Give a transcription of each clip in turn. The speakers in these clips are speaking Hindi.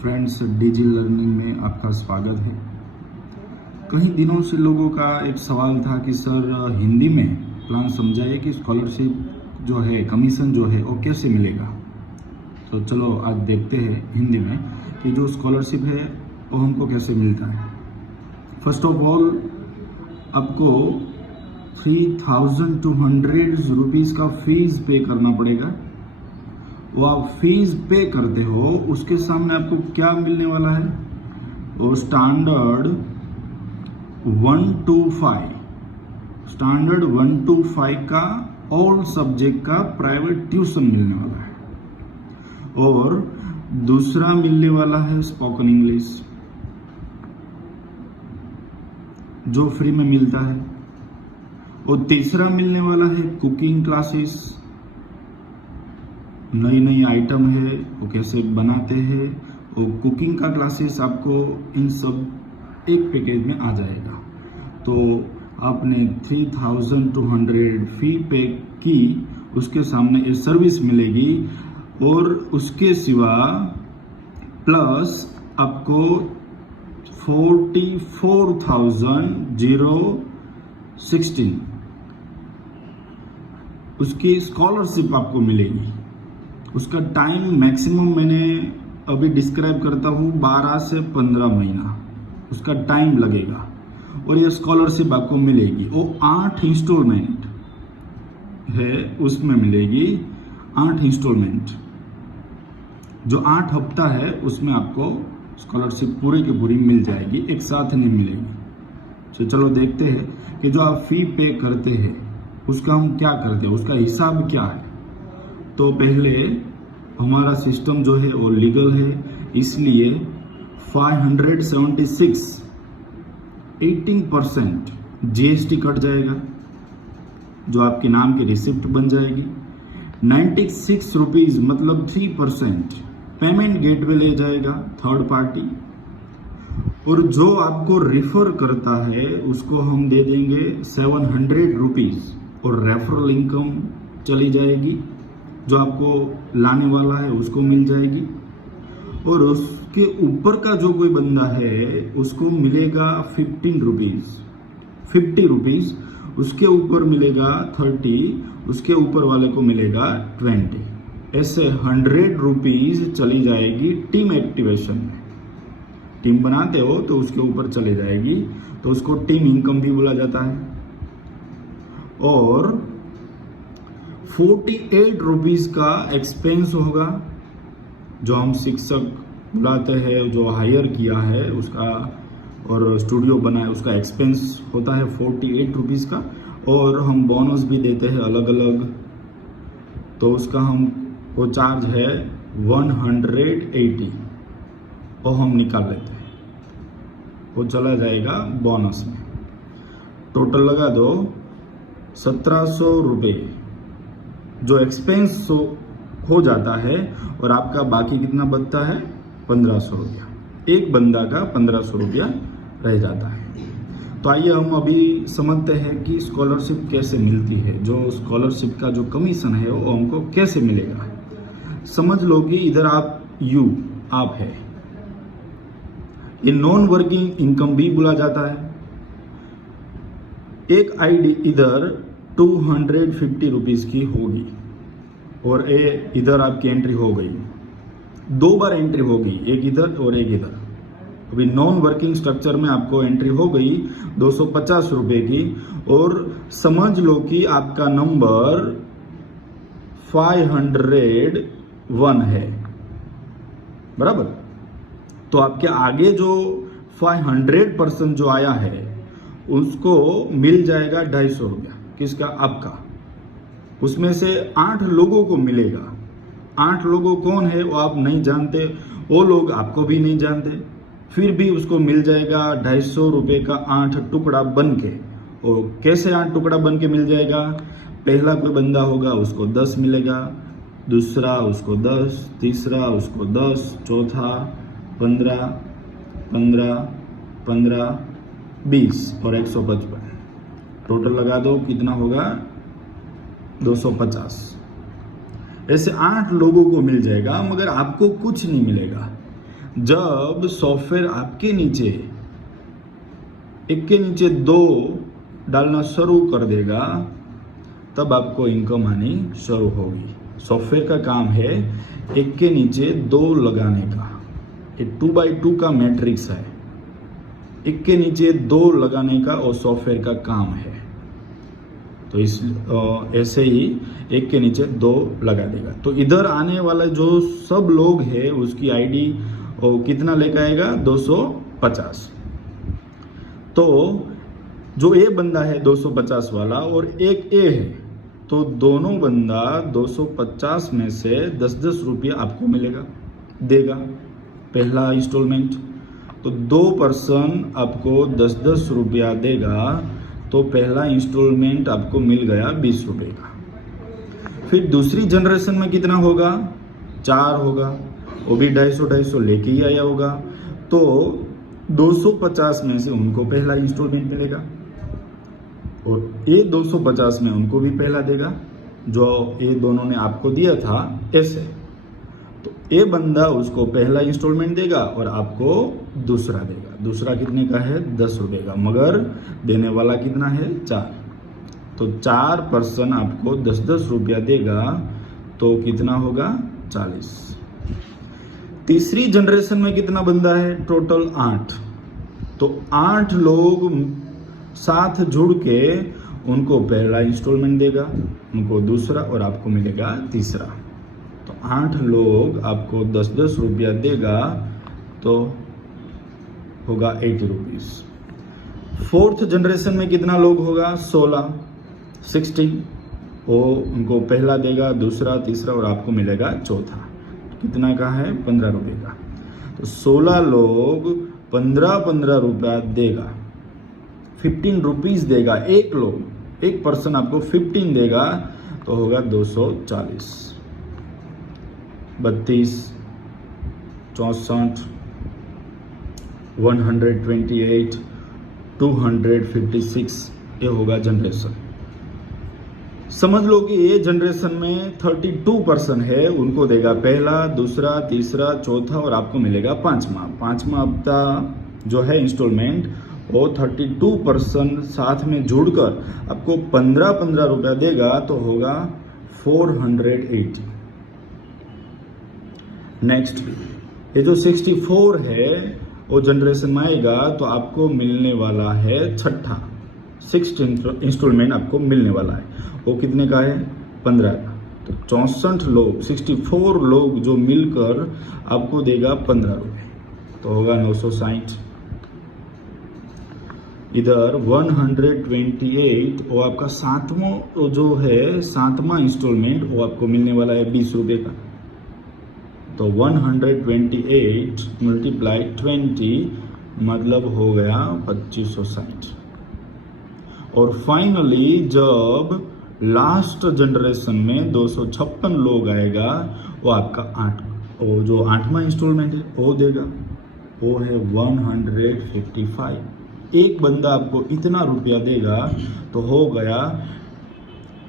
फ्रेंड्स, डिजी लर्निंग में आपका स्वागत है। कई दिनों से लोगों का एक सवाल था कि सर हिंदी में प्लान समझाइए कि स्कॉलरशिप जो है, कमीशन जो है वो कैसे मिलेगा। तो चलो आज देखते हैं हिंदी में कि जो स्कॉलरशिप है वो हमको कैसे मिलता है। फर्स्ट ऑफ ऑल आपको 3200 रुपीज़ का फीस पे करना पड़ेगा। वो आप फीस पे करते हो, उसके सामने आपको क्या मिलने वाला है, वो स्टैंडर्ड 1 to 5 का ऑल सब्जेक्ट का प्राइवेट ट्यूशन मिलने वाला है। और दूसरा मिलने वाला है स्पोकन इंग्लिश जो फ्री में मिलता है। और तीसरा मिलने वाला है कुकिंग क्लासेस, नई नई आइटम है वो कैसे बनाते हैं, और कुकिंग का क्लासेस आपको इन सब एक पैकेज में आ जाएगा। तो आपने 3200 फी पे की, उसके सामने ये सर्विस मिलेगी। और उसके सिवा प्लस आपको 44,016 उसकी स्कॉलरशिप आपको मिलेगी। उसका टाइम मैक्सिमम मैंने अभी डिस्क्राइब करता हूँ 12 से 15 महीना उसका टाइम लगेगा। और ये स्कॉलरशिप आपको मिलेगी, वो 8 इंस्टॉलमेंट है, उसमें मिलेगी 8 इंस्टॉलमेंट। जो 8 हफ्ता है उसमें आपको स्कॉलरशिप पूरी की पूरी मिल जाएगी, एक साथ नहीं मिलेगी। तो चलो देखते हैं कि जो आप फी पे करते हैं उसका हम क्या करते हैं, उसका हिसाब क्या है। तो पहले हमारा सिस्टम जो है वो लीगल है, इसलिए 576 18% जीएसटी कट जाएगा, जो आपके नाम की रिसिप्ट बन जाएगी। 96 रुपीज मतलब 3% पेमेंट गेटवे ले जाएगा थर्ड पार्टी। और जो आपको रिफर करता है उसको हम दे देंगे 700 रुपीज, और रेफरल इनकम चली जाएगी, जो आपको लाने वाला है उसको मिल जाएगी। और उसके ऊपर का जो कोई बंदा है उसको मिलेगा 15 रुपीज, 50 रुपीज, उसके ऊपर मिलेगा 30, उसके ऊपर वाले को मिलेगा 20। ऐसे 100 रुपीज चली जाएगी टीम एक्टिवेशन में। टीम बनाते हो तो उसके ऊपर चले जाएगी, तो उसको टीम इनकम भी बोला जाता है। और 48 रुपीज का एक्सपेंस होगा, जो हम शिक्षक बुलाते हैं, जो हायर किया है उसका और स्टूडियो बना है उसका एक्सपेंस होता है 48 रुपीज का। और हम बोनस भी देते हैं अलग अलग, तो उसका हम वो चार्ज है 180, और हम निकाल लेते हैं, वो चला जाएगा बोनस में। टोटल लगा दो 1700 रुपये जो एक्सपेंस हो जाता है, और आपका बाकी कितना बचता है 1500 रुपया। एक बंदा का 1500 रुपया रह जाता है। तो आइए हम अभी समझते हैं कि स्कॉलरशिप कैसे मिलती है, जो स्कॉलरशिप का जो कमीशन है वो हमको कैसे मिलेगा। समझ लो कि इधर आप है, ये नॉन वर्किंग इनकम भी बोला जाता है। एक आईडी इधर 250 रुपीज की होगी, और ये इधर आपकी एंट्री हो गई, 2 बार एंट्री होगी, एक इधर और एक इधर। अभी नॉन वर्किंग स्ट्रक्चर में आपको एंट्री हो गई 250 रुपए की। और समझ लो कि आपका नंबर 501 है, बराबर। तो आपके आगे जो 500% जो आया है उसको मिल जाएगा 250 रुपया। किसका? आपका। उसमें से 8 लोगों को मिलेगा। 8 लोगों कौन है वो आप नहीं जानते, वो लोग आपको भी नहीं जानते, फिर भी उसको मिल जाएगा 250 रुपये का 8 टुकड़ा बन के। और कैसे 8 टुकड़ा बन के मिल जाएगा? पहला कोई बंदा होगा उसको 10 मिलेगा, दूसरा उसको 10, तीसरा उसको 10, चौथा 15, 15, 15, 20 और 155। टोटल लगा दो कितना होगा 250। ऐसे 8 लोगों को मिल जाएगा, मगर आपको कुछ नहीं मिलेगा। जब सॉफ्टवेयर आपके नीचे एक के नीचे दो डालना शुरू कर देगा तब आपको इनकम आनी शुरू होगी। सॉफ्टवेयर का काम है एक के नीचे दो लगाने का। एक 2x2 का मैट्रिक्स है, एक के नीचे दो लगाने का और सॉफ्टवेयर का काम है। तो इस ऐसे ही एक के नीचे दो लगा देगा। तो इधर आने वाला जो सब लोग है उसकी आईडी कितना लेकर आएगा 250। तो जो ए बंदा है 250 वाला और एक ए है, तो दोनों बंदा 250 में से 10-10 रुपया आपको मिलेगा, देगा पहला इंस्टॉलमेंट। तो 2 पर्सन आपको 10-10 रुपया देगा, तो पहला इंस्टॉलमेंट आपको मिल गया 20 रुपये का। फिर दूसरी जनरेशन में कितना होगा 4 होगा, वो भी 250 लेके ही आया होगा। तो 250 में से उनको पहला इंस्टॉलमेंट मिलेगा और ये 250 में उनको भी पहला देगा जो ये दोनों ने आपको दिया था ऐसे। तो ये बंदा उसको पहला इंस्टॉलमेंट देगा और आपको दूसरा देगा। दूसरा कितने का है 10 रुपये का, मगर देने वाला कितना है 4। तो 4 पर्सन आपको 10-10 रुपया देगा, तो कितना होगा 40। तीसरी जनरेशन में कितना बंदा है टोटल 8। तो 8 लोग साथ जुड़ के उनको पहला इंस्टॉलमेंट देगा, उनको दूसरा और आपको मिलेगा तीसरा। तो 8 लोग आपको 10-10 रुपया देगा, तो होगा 80 रुपीज। फोर्थ जनरेशन में कितना लोग होगा 16 वो उनको पहला देगा, दूसरा, तीसरा और आपको मिलेगा चौथा। कितना का है 15 रुपये का। तो 16 लोग 15-15 रुपया देगा, 15 रुपीज देगा। एक लोग, एक पर्सन आपको 15 देगा, तो होगा 240। 32, 64, 128, 256 ये होगा जनरेशन। समझ लो कि ये जनरेशन में 32 पर्सन है, उनको देगा पहला, दूसरा, तीसरा, चौथा और आपको मिलेगा पांचवा हफ्ता जो है इंस्टॉलमेंट, वो 32 पर्सन साथ में जुड़कर आपको 15-15 रुपया देगा, तो होगा 480। नेक्स्ट ये जो 64 है वो जनरेशन में आएगा, तो आपको मिलने वाला है छठा 6th इंस्टॉलमेंट आपको मिलने वाला है। वो कितने का है 15 का। तो 64 लोग 64 लोग जो मिलकर आपको देगा 15 रुपये, तो होगा 960। इधर 128 वो आपका 7वां जो है 7वां इंस्टॉलमेंट वो आपको मिलने वाला है 20 रुपये का। तो 128 मल्टीप्लाई 20 मतलब हो गया 2560। और फाइनली जब लास्ट जनरेशन में 256 लोग आएगा, वो आपका वो जो 8वां इंस्टॉलमेंट है वो देगा, वो है 155। एक बंदा आपको इतना रुपया देगा, तो हो गया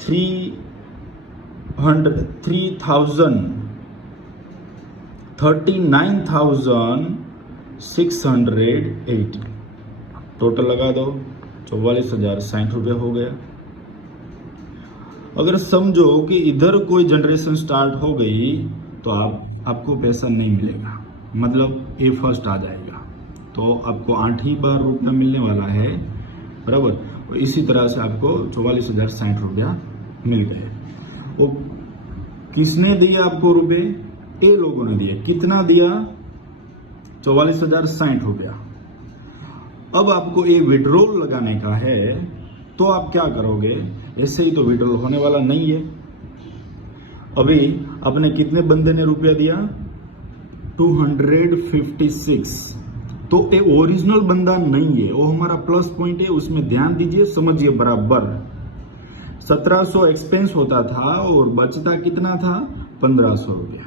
39,680 टोटल लगा दो 44,060 रुपये हो गया। अगर समझो कि इधर कोई जनरेशन स्टार्ट हो गई तो आपको पैसा नहीं मिलेगा, मतलब ए फर्स्ट आ जाएगा, तो आपको 8 ही बार रुपया मिलने वाला है, बराबर। और इसी तरह से आपको 44,060 रुपया मिल गए। वो किसने दिया आपको रुपए? ए लोगों ने दिया। कितना दिया? 44,060 रुपया। अब आपको ये विड्रॉल लगाने का है, तो आप क्या करोगे? ऐसे ही तो विड्रॉल होने वाला नहीं है। अभी आपने कितने बंदे ने रुपया दिया? 256। तो ये ओरिजिनल बंदा नहीं है, वो हमारा प्लस पॉइंट है, उसमें ध्यान दीजिए, समझिए बराबर। 1700 एक्सपेंस होता था और बचता कितना था? 1500 रुपया।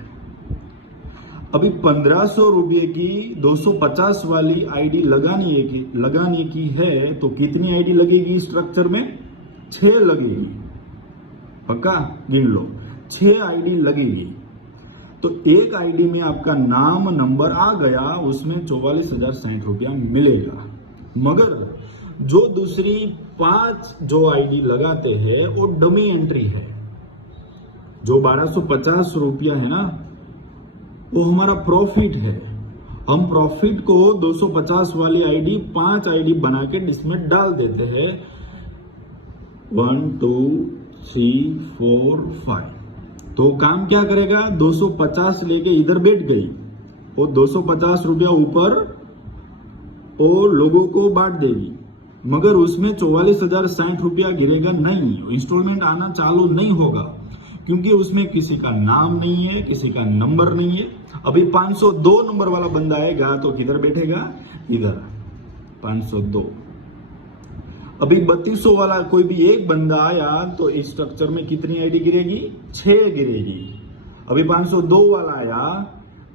अभी 1500 रुपये की 250 वाली आईडी लगाने की है, तो कितनी आईडी लगेगी स्ट्रक्चर में? 6 लगेगी। पक्का गिन लो, 6 आईडी लगेगी। तो एक आईडी में आपका नाम नंबर आ गया, उसमें 44,060 रुपया मिलेगा। मगर जो दूसरी 5 जो आईडी लगाते हैं वो डमी एंट्री है। जो 1250 रुपया है ना, वो हमारा प्रॉफिट है। हम प्रॉफिट को 250 वाली आईडी 5 आईडी बना के इसमें डाल देते हैं। 1 2 3 4 5। तो काम क्या करेगा, 250 लेके इधर बैठ गई, वो 250 रुपया ऊपर और लोगों को बांट देगी, मगर उसमें 44,060 रुपया गिरेगा नहीं, इंस्टॉलमेंट आना चालू नहीं होगा, क्योंकि उसमें किसी का नाम नहीं है, किसी का नंबर नहीं है। अभी 502 नंबर वाला बंदा आएगा तो किधर बैठेगा, इधर 502। अभी 3200 वाला कोई भी एक बंदा आया तो इस स्ट्रक्चर में कितनी आईडी गिरेगी, 6 गिरेगी। अभी 502 वाला आया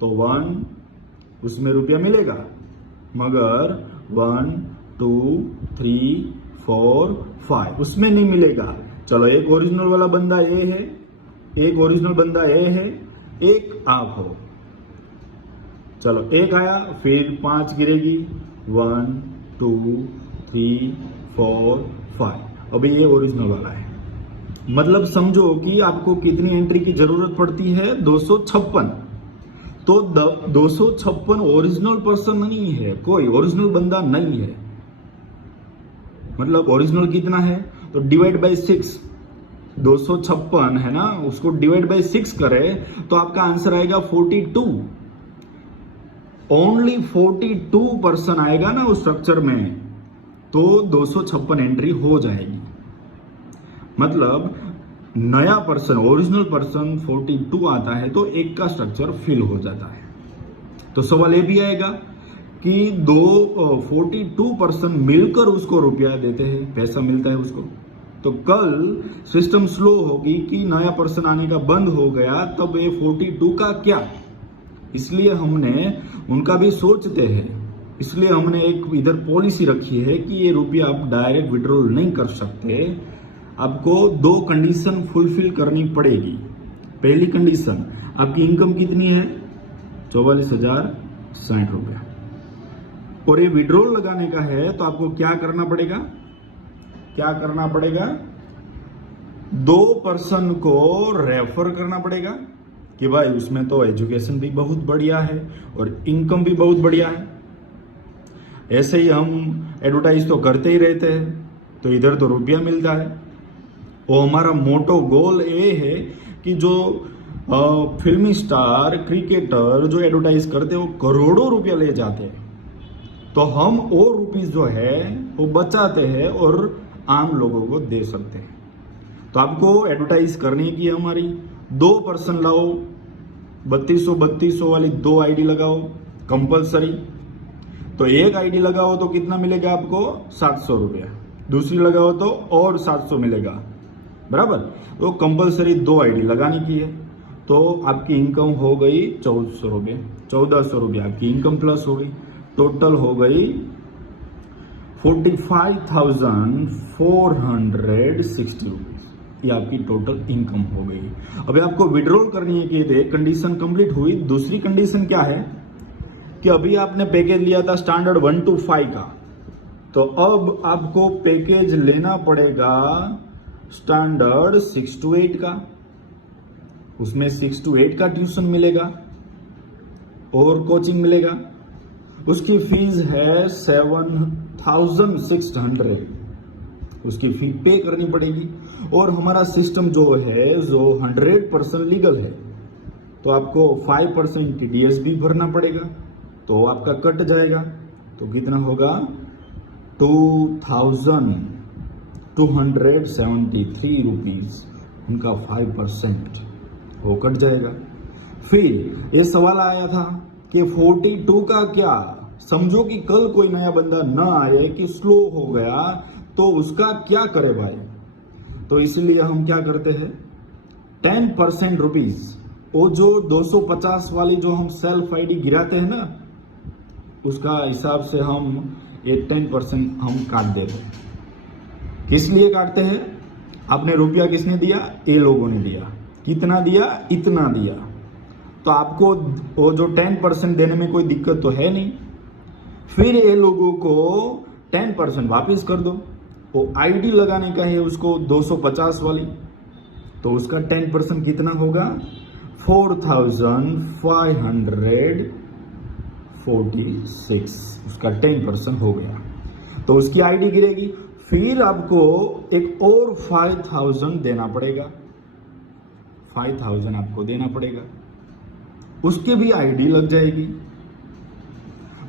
तो 1 उसमें रुपया मिलेगा, मगर 1 2 3 4 5 उसमें नहीं मिलेगा। चलो एक ओरिजिनल वाला बंदा ये है, एक ओरिजिनल बंदा ये है, एक आप हो। चलो एक आया, फिर 5 गिरेगी, 1 2 3 4 5। अभी ये ओरिजिनल वाला है। मतलब समझो कि आपको कितनी एंट्री की जरूरत पड़ती है, 256। तो 256 ओरिजिनल पर्सन नहीं है, कोई ओरिजिनल बंदा नहीं है। मतलब ओरिजिनल कितना है, तो डिवाइड बाय 6, 256 है ना, उसको डिवाइड बाय 6 करें तो आपका आंसर आएगा 42। ओनली 42 पर्सन आएगा ना उस स्ट्रक्चर में, तो 256 एंट्री हो जाएगी। मतलब नया पर्सन, ओरिजिनल पर्सन 42 आता है तो एक का स्ट्रक्चर फिल हो जाता है। तो सवाल ये भी आएगा कि 42 पर्सन मिलकर उसको रुपया देते हैं, पैसा मिलता है उसको। तो कल सिस्टम स्लो होगी कि नया पर्सन आने का बंद हो गया, तब ये 42 का क्या। इसलिए हमने उनका भी सोचते हैं, इसलिए हमने एक इधर पॉलिसी रखी है कि ये रुपया आप डायरेक्ट विड्रॉल नहीं कर सकते। आपको 2 कंडीशन फुलफिल करनी पड़ेगी। पहली कंडीशन, आपकी इनकम कितनी है, 44,060 रुपया, और ये विड्रॉल लगाने का है तो आपको क्या करना पड़ेगा, क्या करना पड़ेगा, 2 पर्सन को रेफर करना पड़ेगा कि भाई उसमें तो एजुकेशन भी बहुत बढ़िया है और इनकम भी बहुत बढ़िया है। ऐसे ही हम एडवर्टाइज तो करते ही रहते हैं, तो इधर तो रुपया मिलता है। वो हमारा मोटो गोल ये है कि जो फिल्मी स्टार, क्रिकेटर जो एडवर्टाइज करते हैं वो करोड़ों रुपया ले जाते हैं, तो हम वो रुपीस जो है वो बचाते हैं और आम लोगों को दे सकते हैं। तो आपको एडवर्टाइज करनी की हमारी 2 पर्सन लाओ, 3200 वाली 2 आईडी लगाओ कंपलसरी। तो एक आईडी लगाओ तो कितना मिलेगा आपको, 700 रुपया, दूसरी लगाओ तो और 700 मिलेगा, बराबर। तो कंपलसरी 2 आईडी लगाने की है। तो आपकी इनकम हो गई 1400 रुपये, 1400 रुपया आपकी इनकम प्लस हो गई, टोटल हो गई 45,460 रुपीज। ये आपकी टोटल इनकम हो गई। अभी आपको विड्रॉल करनी है कि एक कंडीशन कंप्लीट हुई। दूसरी कंडीशन क्या है कि अभी आपने पैकेज लिया था स्टैंडर्ड 1 to 5 का, तो अब आपको पैकेज लेना पड़ेगा स्टैंडर्ड 6 to 8 का। उसमें 6 to 8 का ट्यूशन मिलेगा और कोचिंग मिलेगा। उसकी फीस है 7,600, उसकी फी पे करनी पड़ेगी। और हमारा सिस्टम जो है जो 100% लीगल है, तो आपको 5% TDS भी भरना पड़ेगा, तो आपका कट जाएगा। तो कितना होगा, 2,273 रुपीज, उनका 5% वो कट जाएगा। फिर ये सवाल आया था कि 42 का क्या, समझो कि कल कोई नया बंदा ना आए कि स्लो हो गया, तो उसका क्या करे भाई। तो इसलिए हम क्या करते हैं, 10% रुपीज, वो जो 250 वाली जो हम सेल्फ आईडी गिराते हैं ना, उसका हिसाब से हम ये 10% हम काट देते हैं। किस लिए काटते हैं, आपने रुपया किसने दिया, ये लोगों ने दिया। कितना दिया, इतना दिया। तो आपको वो जो 10% देने में कोई दिक्कत तो है नहीं। फिर ये लोगों को 10% वापस कर दो। वो आईडी लगाने का है उसको 250 वाली, तो उसका 10% कितना होगा 4546, उसका 10% हो गया, तो उसकी आईडी गिरेगी। फिर आपको एक और 5000 देना पड़ेगा, 5000 आपको देना पड़ेगा, उसकी भी आईडी लग जाएगी।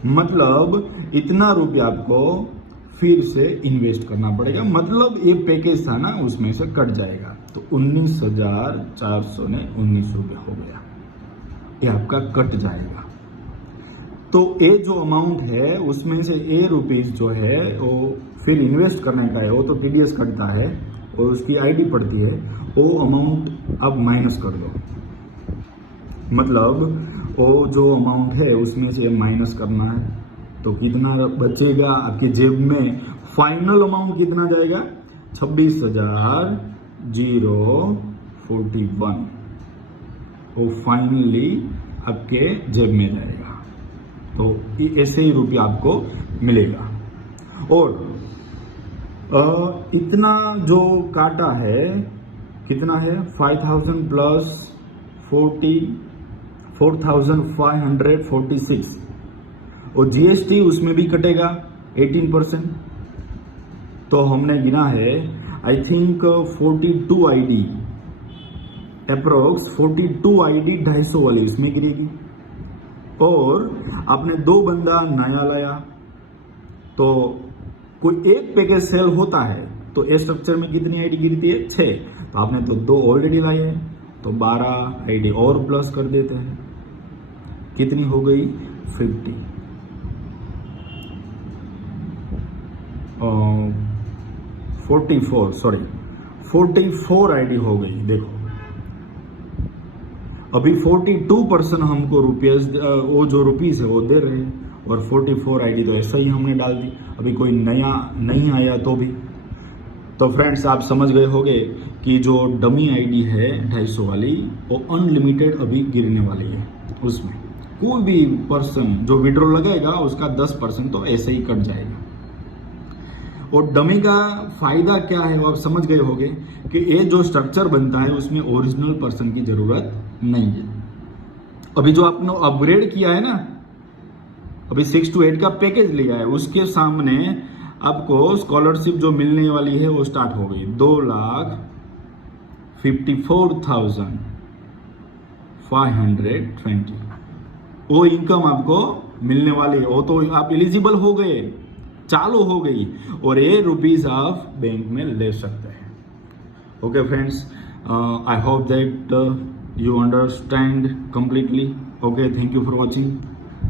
मतलब इतना रुपया आपको फिर से इन्वेस्ट करना पड़ेगा, मतलब ये पैकेज था ना उसमें से कट जाएगा। तो 19,419 रुपये हो गया, ये आपका कट जाएगा। तो ये जो अमाउंट है उसमें से ए रुपीज जो है वो फिर इन्वेस्ट करने का है, वो तो टीडीएस कटता है और उसकी आईडी पड़ती है, वो अमाउंट अब माइनस कर दो। मतलब वो जो अमाउंट है उसमें से माइनस करना है, तो कितना बचेगा आपकी जेब में, फाइनल अमाउंट कितना जाएगा 26,041, वो फाइनली आपके जेब में जाएगा। तो ऐसे ही रुपया आपको मिलेगा। और इतना जो काटा है कितना है 5000 प्लस 4546, और जीएसटी उसमें भी कटेगा 18%। तो हमने गिना है I think 42 ID, approx 42 ID 250 वाली इसमें गिरेगी। और आपने 2 बंदा नया लाया, तो कोई एक पैकेज सेल होता है तो ए स्ट्रक्चर में कितनी आईडी गिरती है 6, तो आपने तो 2 ऑलरेडी लाए हैं, तो 12 आईडी और प्लस कर देते हैं, कितनी हो गई 44 आईडी हो गई। देखो अभी 42% हमको रुपीज, वो जो रुपीज है वो दे रहे हैं, और 44 आईडी तो ऐसा ही हमने डाल दी, अभी कोई नया नहीं आया तो भी। तो फ्रेंड्स आप समझ गए होंगे कि जो डमी आईडी है 250 वाली वो अनलिमिटेड अभी गिरने वाली है, उसमें कोई भी पर्सन जो विड्रॉ लगाएगा उसका 10% तो ऐसे ही कट जाएगा। और डमी का फायदा क्या है वो आप समझ गए होंगे कि ये जो स्ट्रक्चर बनता है उसमें ओरिजिनल पर्सन की जरूरत नहीं है। अभी जो आपने अपग्रेड किया है ना, अभी 6 to 8 का पैकेज लिया है, उसके सामने आपको स्कॉलरशिप जो मिलने वाली है वो स्टार्ट हो गई 2,54,520, वो इनकम आपको मिलने वाली है, वो तो आप एलिजिबल हो गए, चालू हो गई, और ये रुपीज आप बैंक में ले सकते हैं। Okay friends, I hope that you understand completely. Okay, thank you for watching.